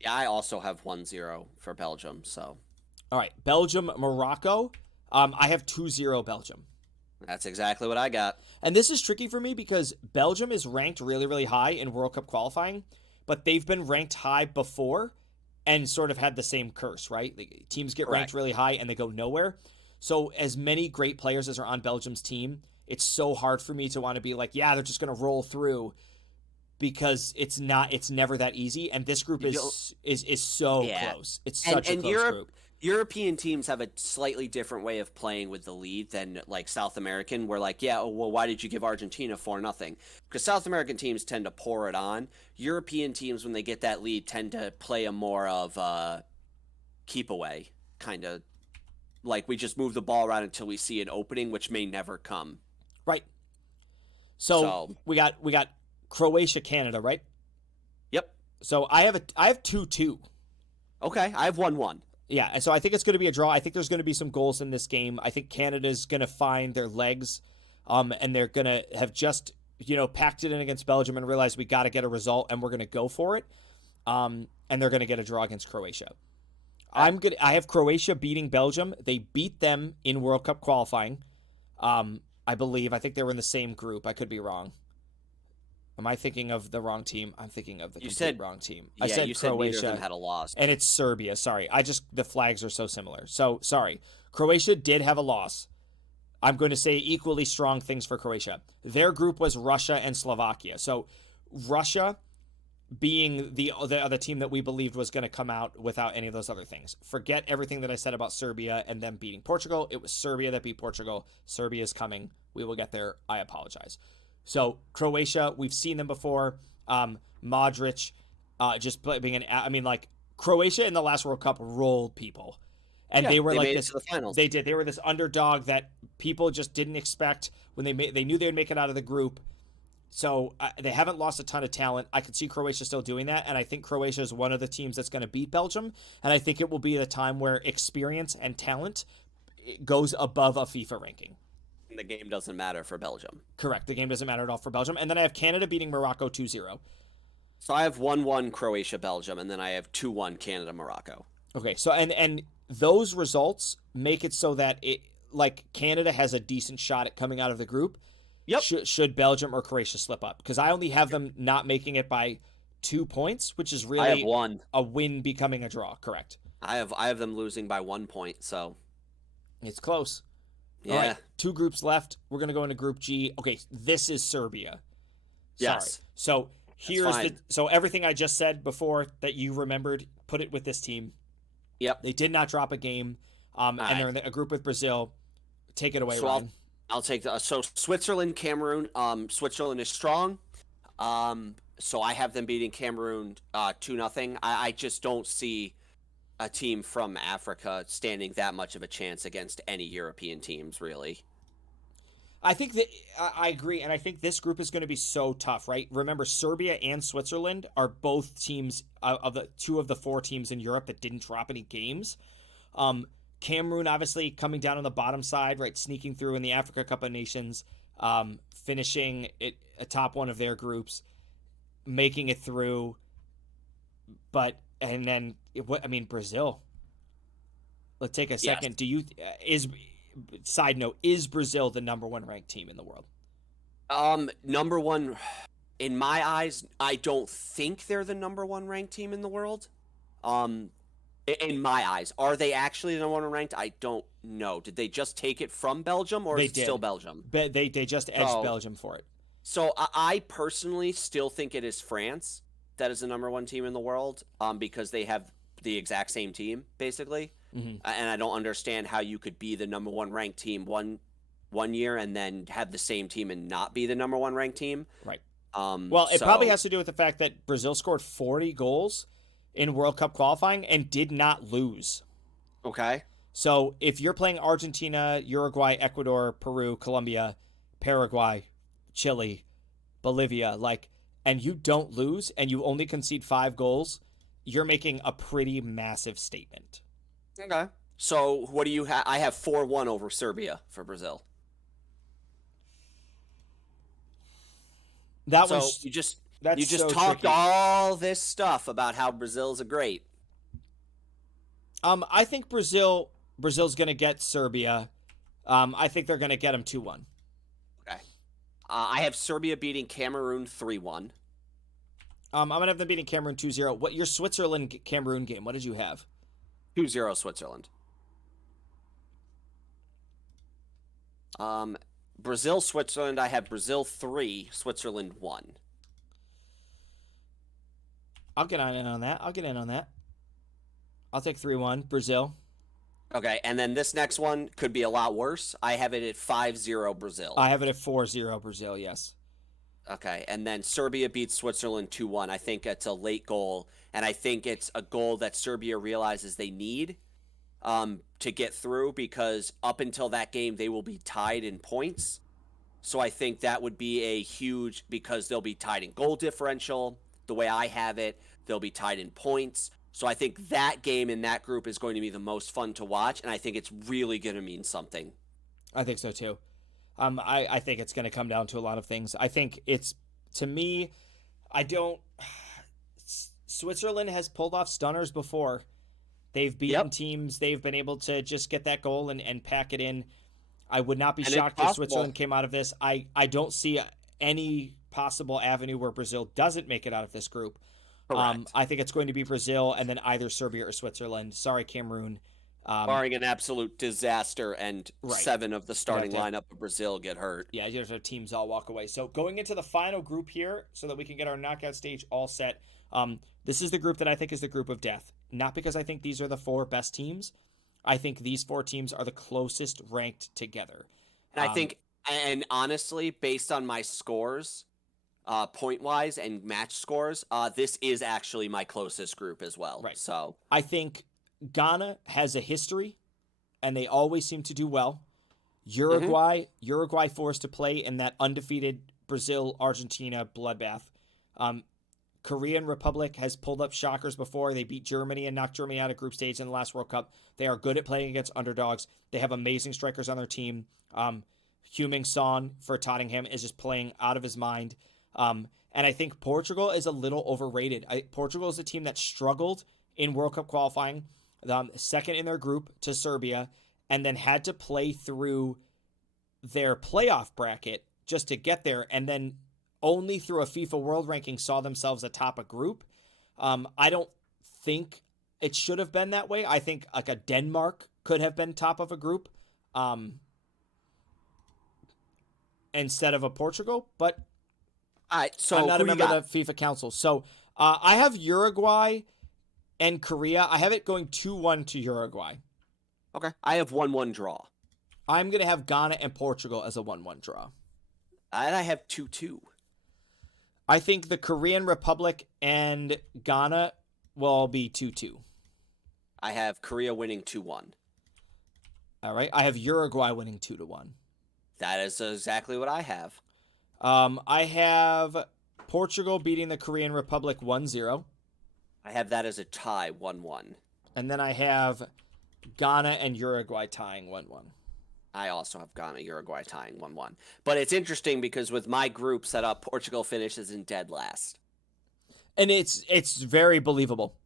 Yeah, I also have 1-0 for Belgium, so. All right, Belgium, Morocco. I have 2-0 Belgium. That's exactly what I got. And this is tricky for me because Belgium is ranked really, really high in World Cup qualifying, but they've been ranked high before and sort of had the same curse, right? Teams get ranked really high and they go nowhere. So as many great players as are on Belgium's team, it's so hard for me to want to be like, yeah, they're just going to roll through, because it's never that easy. And this group is so close. It's such a close group. European teams have a slightly different way of playing with the lead than like South American, where like, yeah, well, why did you give Argentina 4-0? Because South American teams tend to pour it on. European teams, when they get that lead, tend to play a more of keep away, kind of like we just move the ball around until we see an opening, which may never come. Right. So we got Croatia, Canada, right? Yep. So I have 2-2. Okay, I have 1-1. Yeah, and so I think it's going to be a draw. I think there's going to be some goals in this game. I think Canada's going to find their legs, and they're going to have just, packed it in against Belgium and realized we got to get a result, and we're going to go for it. And they're going to get a draw against Croatia. I have Croatia beating Belgium. They beat them in World Cup qualifying, I believe. I think they were in the same group. I could be wrong. Am I thinking of the wrong team? I'm thinking of the wrong team. Yeah, I said you Croatia. Said neither of them had a loss. And it's Serbia. Sorry. The flags are so similar. So, sorry. Croatia did have a loss. I'm going to say equally strong things for Croatia. Their group was Russia and Slovakia. So, Russia being the other team that we believed was going to come out without any of those other things. Forget everything that I said about Serbia and them beating Portugal. It was Serbia that beat Portugal. Serbia is coming. We will get there. I apologize. So Croatia, we've seen them before. Modric, Croatia in the last World Cup rolled people, and they were like this. To the finals. They did. They were this underdog that people just didn't expect when they knew they would make it out of the group. So they haven't lost a ton of talent. I could see Croatia still doing that, and I think Croatia is one of the teams that's going to beat Belgium. And I think it will be the time where experience and talent goes above a FIFA ranking. The game doesn't matter for Belgium. Correct. The game doesn't matter at all for Belgium. And then I have Canada beating Morocco 2-0. So I have 1-1 Croatia, Belgium, and then I have 2-1 Canada, Morocco. Okay. So and those results make it so that Canada has a decent shot at coming out of the group. Yep. Should Belgium or Croatia slip up? Because I only have them not making it by 2 points, which is really I have 1. A win becoming a draw. Correct. I have them losing by 1 point. So it's close. Yeah. All right, 2 groups left. We're going to go into Group G. Okay, this is Serbia. Yes. So so everything I just said before that you remembered, put it with this team. Yep. They did not drop a game, and they're in a group with Brazil. Take it away, Ryan. I'll take so Switzerland, Cameroon. Switzerland is strong. So I have them beating Cameroon 2-0. I just don't see a team from Africa standing that much of a chance against any European teams, really. I think that I agree, and I think this group is going to be so tough, right? Remember, Serbia and Switzerland are both teams of the 2 of the 4 teams in Europe that didn't drop any games. Cameroon, obviously, coming down on the bottom side, right, sneaking through in the Africa Cup of Nations, finishing it atop one of their groups, making it through, Brazil. Let's take a second. Yes. Side note, is Brazil the number 1 ranked team in the world? Number 1, in my eyes, I don't think they're the number 1 ranked team in the world. In my eyes, are they actually the number 1 ranked? I don't know. Did they just take it from Belgium, or is it still Belgium? They just edged Belgium for it. So I personally still think it is France that is the number 1 team in the world, because they have the exact same team, basically. Mm-hmm. And I don't understand how you could be the number 1 ranked team one year and then have the same team and not be the number 1 ranked team. Right. It probably has to do with the fact that Brazil scored 40 goals in World Cup qualifying and did not lose. Okay. So if you're playing Argentina, Uruguay, Ecuador, Peru, Colombia, Paraguay, Chile, Bolivia, and you don't lose and you only concede 5 goals, you're making a pretty massive statement. Okay. So what do you have? I have 4-1 over Serbia for Brazil. That So one's you that's just so talked tricky. all this stuff about how Brazil's a great. I think Brazil's going to get Serbia. I think they're going to get them 2-1. Okay. I have Serbia beating Cameroon 3-1. I'm going to have them beating Cameroon 2-0. What your Switzerland Cameroon game? What did you have? 2-0 Switzerland. Brazil Switzerland. I have Brazil 3, Switzerland 1. I'll get in on that. I'll take 3-1 Brazil. Okay, and then this next one could be a lot worse. I have it at 5-0 Brazil. I have it at 4-0 Brazil, yes. Okay, and then Serbia beats Switzerland 2-1. I think it's a late goal, and I think it's a goal that Serbia realizes they need to get through, because up until that game, they will be tied in points. So I think that would be a huge, because they'll be tied in goal differential. The way I have it, they'll be tied in points. So I think that game in that group is going to be the most fun to watch, and I think it's really going to mean something. I think so too. I think it's going to come down to a lot of things. I think to me, I don't. Switzerland has pulled off stunners before. They've beaten teams. They've been able to just get that goal and pack it in. I would not be shocked if Switzerland came out of this. I don't see any possible avenue where Brazil doesn't make it out of this group. I think it's going to be Brazil and then either Serbia or Switzerland. Sorry, Cameroon. Barring an absolute disaster and 7 of the starting lineup of Brazil get hurt. Yeah, just our teams all walk away. So going into the final group here so that we can get our knockout stage all set, this is the group that I think is the group of death. Not because I think these are the 4 best teams. I think these 4 teams are the closest ranked together. And I think, and honestly, based on my scores, point-wise and match scores, this is actually my closest group as well. Right. So I think Ghana has a history, and they always seem to do well. Uruguay forced to play in that undefeated Brazil-Argentina bloodbath. Korean Republic has pulled up shockers before. They beat Germany and knocked Germany out of group stage in the last World Cup. They are good at playing against underdogs. They have amazing strikers on their team. Heung-min Son for Tottenham is just playing out of his mind. And I think Portugal is a little overrated. Portugal is a team that struggled in World Cup qualifying, second in their group to Serbia, and then had to play through their playoff bracket just to get there, and then only through a FIFA World Ranking saw themselves atop a group. I don't think it should have been that way. I think like a Denmark could have been top of a group instead of a Portugal, but so I'm not a member of the FIFA Council. So I have Uruguay and Korea. I have it going 2-1 to Uruguay. Okay. I have 1-1 draw. I'm going to have Ghana and Portugal as a 1-1 draw. And I have 2-2. I think the Korean Republic and Ghana will be 2-2. I have Korea winning 2-1. All right. I have Uruguay winning 2-1. That is exactly what I have. I have Portugal beating the Korean Republic 1-0. I have that as a tie, 1-1. And then I have Ghana and Uruguay tying 1-1. I also have Ghana, Uruguay tying 1-1. But it's interesting because with my group set up, Portugal finishes in dead last. And it's very believable.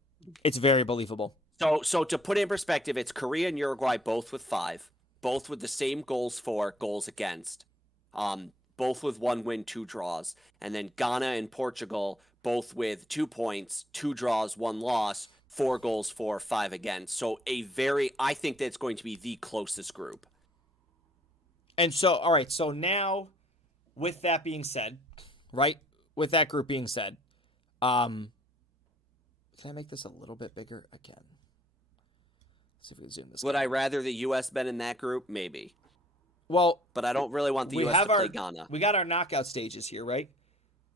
It's very believable. So to put it in perspective, it's Korea and Uruguay both with 5, both with the same goals for, goals against, both with 1 win, 2 draws, and then Ghana and Portugal both with 2 points, 2 draws, 1 loss, 4 goals for, 5 against. So I think that's going to be the closest group. And so, all right, so now with that being said, right, with that group being said, can I make this a little bit bigger? I can. Let's see if we can zoom this. Would I rather the U.S. been in that group? Maybe. Well, but I don't really want the U.S. to play Ghana. We got our knockout stages here, right?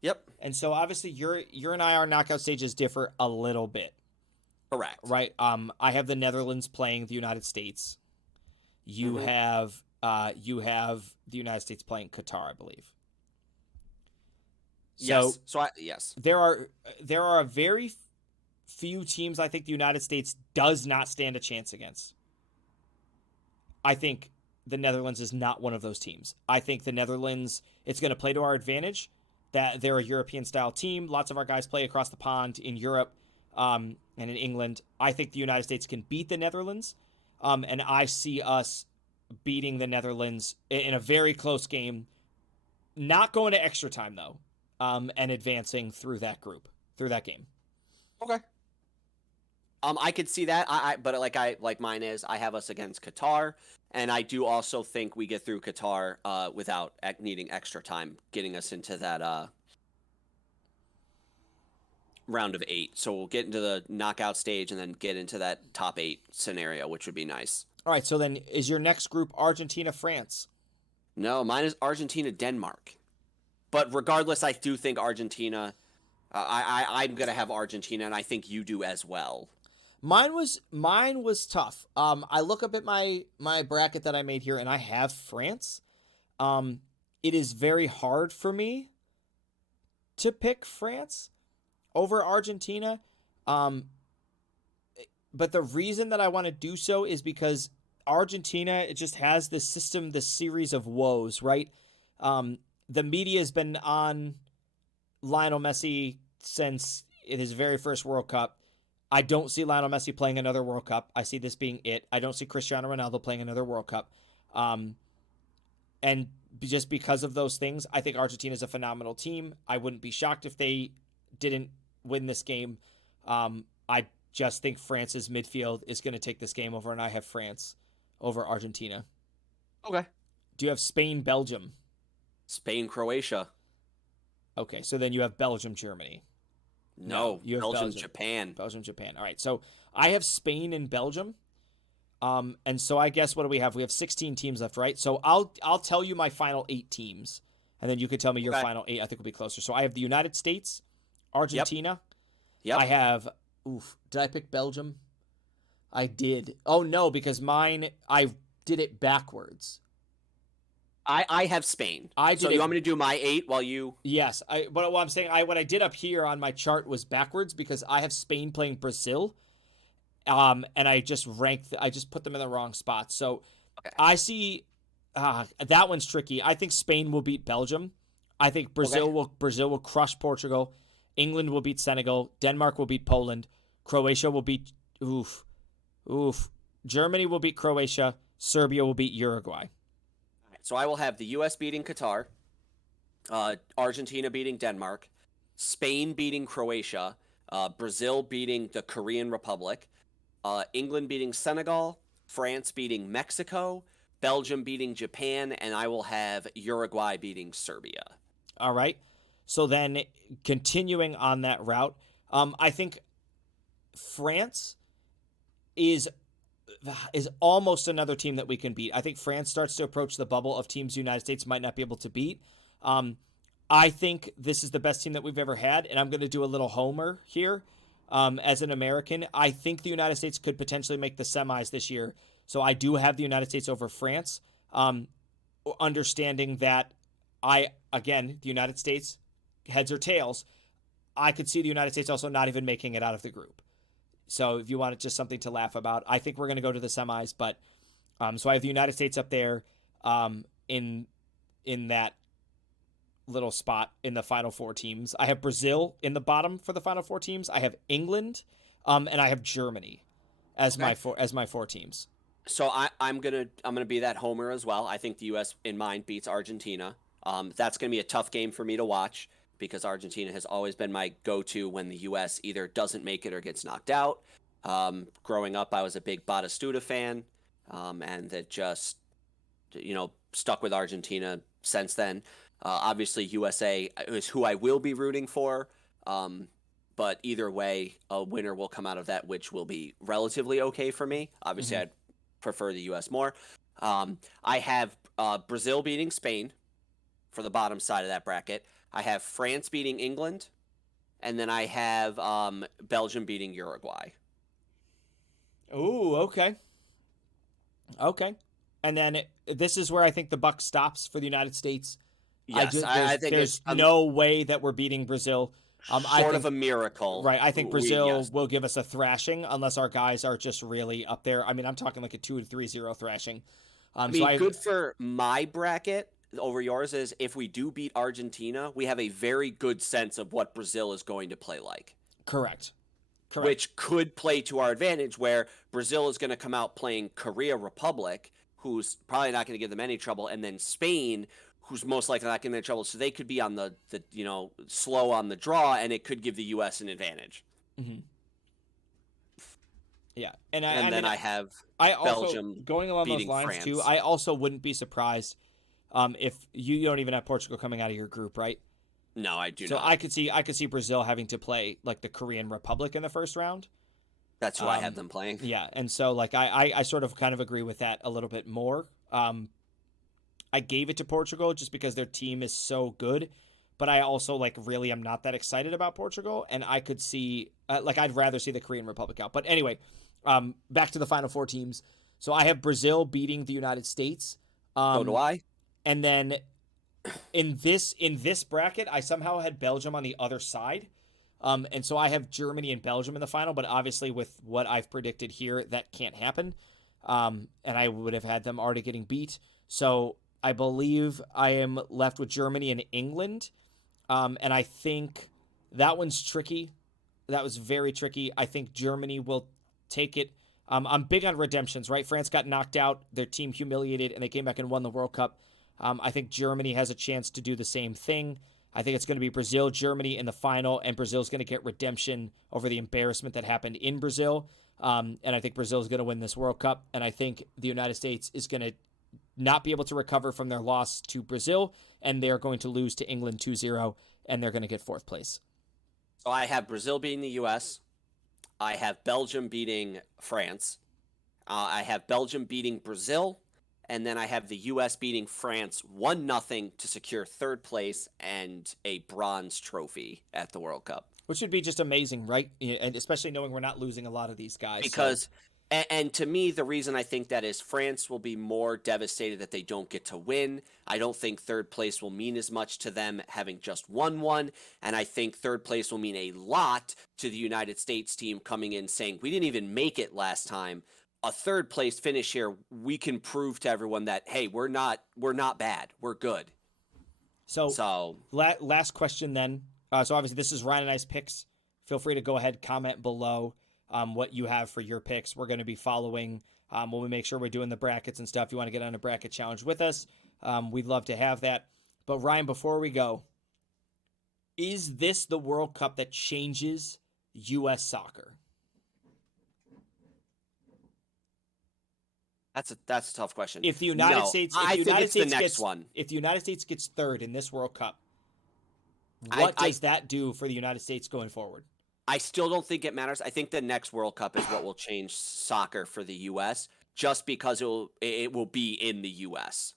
Yep. And so obviously your and I, our knockout stages differ a little bit. Correct. Right. I have the Netherlands playing the United States. You have the United States playing Qatar, I believe. So yes. there are a very few teams I think the United States does not stand a chance against. I think the Netherlands is not one of those teams. I think the Netherlands, it's going to play to our advantage that they're a European style team. Lots of our guys play across the pond in Europe and in England. I think the United States can beat the Netherlands, and I see us beating the Netherlands in a very close game, not going to extra time though, and advancing through that game. Okay. I could see that. But like mine is, I have us against Qatar, and I do also think we get through Qatar without needing extra time, getting us into that round of 8. So we'll get into the knockout stage and then get into that top 8 scenario, which would be nice. All right. So then, is your next group Argentina, France? No, mine is Argentina, Denmark. But regardless, I do think Argentina. I'm gonna have Argentina, and I think you do as well. Mine was tough. I look up at my bracket that I made here, and I have France. It is very hard for me to pick France over Argentina. But the reason that I want to do so is because Argentina, it just has this series of woes, right? The media has been on Lionel Messi since his very first World Cup. I don't see Lionel Messi playing another World Cup. I see this being it. I don't see Cristiano Ronaldo playing another World Cup. And just because of those things, I think Argentina is a phenomenal team. I wouldn't be shocked if they didn't win this game. I just think France's midfield is going to take this game over, and I have France over Argentina. Okay. Do you have Spain, Belgium? Spain, Croatia. Okay, so then you have Belgium, Germany. No, you have Belgium, Japan. Belgium, Japan. All right, so I have Spain and Belgium. And so I guess what do we have? We have 16 teams left, right? So I'll tell you my final 8 teams, and then you can tell me your final 8. I think will be closer. So I have the United States, Argentina. Yep. I have. Did I pick Belgium? I did. Oh no, because mine I did it backwards. I have Spain. So you want me to do my 8 while you? Yes. But what I'm saying, what I did up here on my chart was backwards because I have Spain playing Brazil, and I just I just put them in the wrong spot. So I see that one's tricky. I think Spain will beat Belgium. I think Brazil will crush Portugal. England will beat Senegal. Denmark will beat Poland. Croatia will beat Germany will beat Croatia. Serbia will beat Uruguay. So I will have the U.S. beating Qatar, Argentina beating Denmark, Spain beating Croatia, Brazil beating the Korean Republic, England beating Senegal, France beating Mexico, Belgium beating Japan, and I will have Uruguay beating Serbia. All right. So then continuing on that route, I think France is almost another team that we can beat. I think France starts to approach the bubble of teams the United States might not be able to beat. I think this is the best team that we've ever had, and I'm going to do a little homer here. As an American, I think the United States could potentially make the semis this year. So I do have the United States over France, understanding that the United States, heads or tails, I could see the United States also not even making it out of the group. So if you wanted just something to laugh about, I think we're going to go to the semis. But so I have the United States up there in that little spot in the final 4 teams. I have Brazil in the bottom for the final 4 teams. I have England, and I have Germany as my 4 teams. So I'm gonna be that homer as well. I think the U.S. in mine beats Argentina. That's gonna be a tough game for me to watch because Argentina has always been my go-to when the U.S. either doesn't make it or gets knocked out. Growing up, I was a big Batistuta fan, and that just stuck with Argentina since then. Obviously, USA is who I will be rooting for, but either way, a winner will come out of that, which will be relatively okay for me. Obviously, I'd prefer the U.S. more. I have Brazil beating Spain for the bottom side of that bracket. I have France beating England, and then I have Belgium beating Uruguay. Oh, okay. Okay. And then this is where I think the buck stops for the United States. Yes, I think There's it's no way that we're beating Brazil. I sort of think a miracle. Right. I think Brazil Yes. will give us a thrashing unless our guys are just really up there. I mean, I'm talking like a 2-3-0 thrashing. I So mean, good for my bracket over yours is if we do beat Argentina, we have a very good sense of what Brazil is going to play like. Correct. Which could play to our advantage where Brazil is going to come out playing Korea Republic, who's probably not going to give them any trouble, and then Spain, who's most likely not going to get trouble. So they could be on the slow on the draw, and it could give the U.S. an advantage. Mm-hmm. Yeah, and I mean, I have I also Belgium going along those beating lines France. too. I also wouldn't be surprised if you don't even have Portugal coming out of your group, right? No, I do so not. I could see Brazil having to play like the Korean Republic in the first round. That's who I had them playing. Yeah, and so like I sort of kind of agree with that a little bit more. I gave it to Portugal just because their team is so good, but I also like really am not that excited about Portugal, and I could see like I'd rather see the Korean Republic out. But anyway, back to the final four teams. So I have Brazil beating the United States. So do I. And then in this bracket, I somehow had Belgium on the other side. And so I have Germany and Belgium in the final, but obviously with what I've predicted here, that can't happen. And I would have had them already getting beat. So I believe I am left with Germany and England. And I think that one's tricky. That was very tricky. I think Germany will take it. I'm big on redemptions, right? France got knocked out, their team humiliated, and they came back and won the World Cup. I think Germany has a chance to do the same thing. I think it's going to be Brazil, Germany in the final, and Brazil's going to get redemption over the embarrassment that happened in Brazil. And I think Brazil is going to win this World Cup. And I think the United States is going to not be able to recover from their loss to Brazil, and they're going to lose to England 2-0, and they're going to get fourth place. So I have Brazil beating the U.S. I have Belgium beating France. I have Belgium beating Brazil. And then I have the U.S. beating France 1-0 to secure third place and a bronze trophy at the World Cup. Which would be just amazing, right? And especially knowing we're not losing a lot of these guys. Because, and to me, the reason I think that is France will be more devastated that they don't get to win. I don't think third place will mean as much to them having just won one. And I think third place will mean a lot to the United States team coming in saying, we didn't even make it last time. A third place finish here, we can prove to everyone that, hey, we're not bad. We're good. So last question then. So obviously this is Ryan and I's picks. Feel free to go ahead, comment below what you have for your picks. We're going to be following when we make sure we're doing the brackets and stuff. If you want to get on a bracket challenge with us, we'd love to have that. But Ryan, before we go, is this the World Cup that changes U.S. soccer? That's a tough question. If the United States, I think it's the next one. If the United States gets third in this World Cup, what does that do for the United States going forward? I still don't think it matters. I think the next World Cup is what will change soccer for the U.S. just because it will be in the U.S.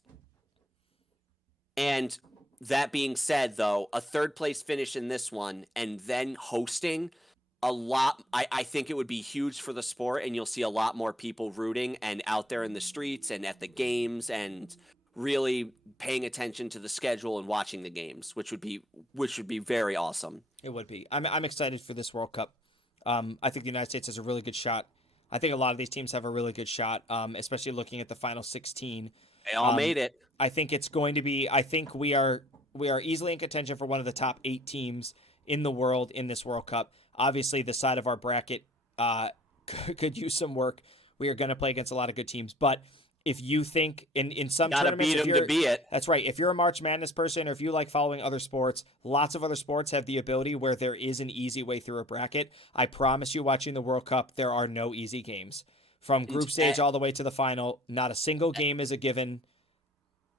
And that being said, though, a third place finish in this one and then hosting a lot, I think it would be huge for the sport, and you'll see a lot more people rooting and out there in the streets and at the games and really paying attention to the schedule and watching the games, which would be very awesome. It would be. I'm excited for this World Cup. I think the United States has a really good shot. I think a lot of these teams have a really good shot, especially looking at the final 16. They all made it. I think it's going to be. I think we are easily in contention for one of the top 8 teams in the world in this World Cup. Obviously, the side of our bracket could use some work. We are going to play against a lot of good teams, but if you think in some tournaments, beat them to be it. That's right. If you're a March Madness person, or if you like following other sports, lots of other sports have the ability where there is an easy way through a bracket. I promise you, watching the World Cup, there are no easy games. From group stage all the way to the final, not a single game is a given.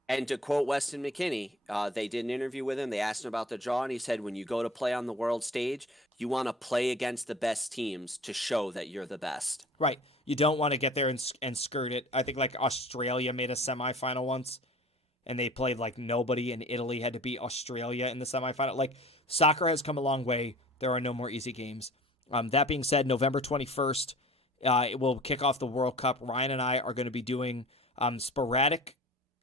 And to quote Weston McKennie, they did an interview with him. They asked him about the draw, and he said, when you go to play on the world stage, you want to play against the best teams to show that you're the best. Right. You don't want to get there and skirt it. I think like Australia made a semifinal once, and they played like nobody, and Italy had to beat Australia in the semifinal. Like, soccer has come a long way. There are no more easy games. That being said, November 21st, it will kick off the World Cup. Ryan and I are going to be doing sporadic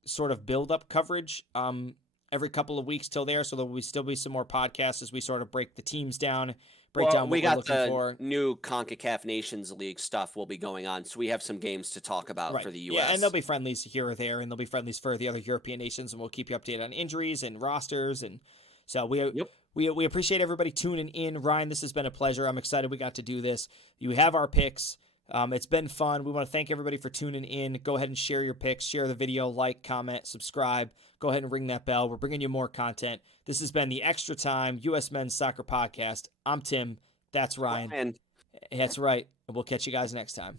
sort of build-up coverage, and every couple of weeks till there, so there will still be some more podcasts as we sort of break the teams down, break Well, down we what we're got looking the for. new CONCACAF Nations League stuff will be going on, so we have some games to talk about Right. for the Yeah, and U.S. there'll be friendlies here or there, and there'll be friendlies for the other European nations, and we'll keep you updated on injuries and rosters. And so Yep. we appreciate everybody tuning in. Ryan, this has been a pleasure. I'm excited we got to do this. You have our picks. It's been fun. We want to thank everybody for tuning in. Go ahead and share your picks, share the video, like, comment, subscribe. Go ahead and ring that bell. We're bringing you more content. This has been the Extra Time U.S. Men's Soccer Podcast. I'm Tim. That's Ryan. And That's right. And we'll catch you guys next time.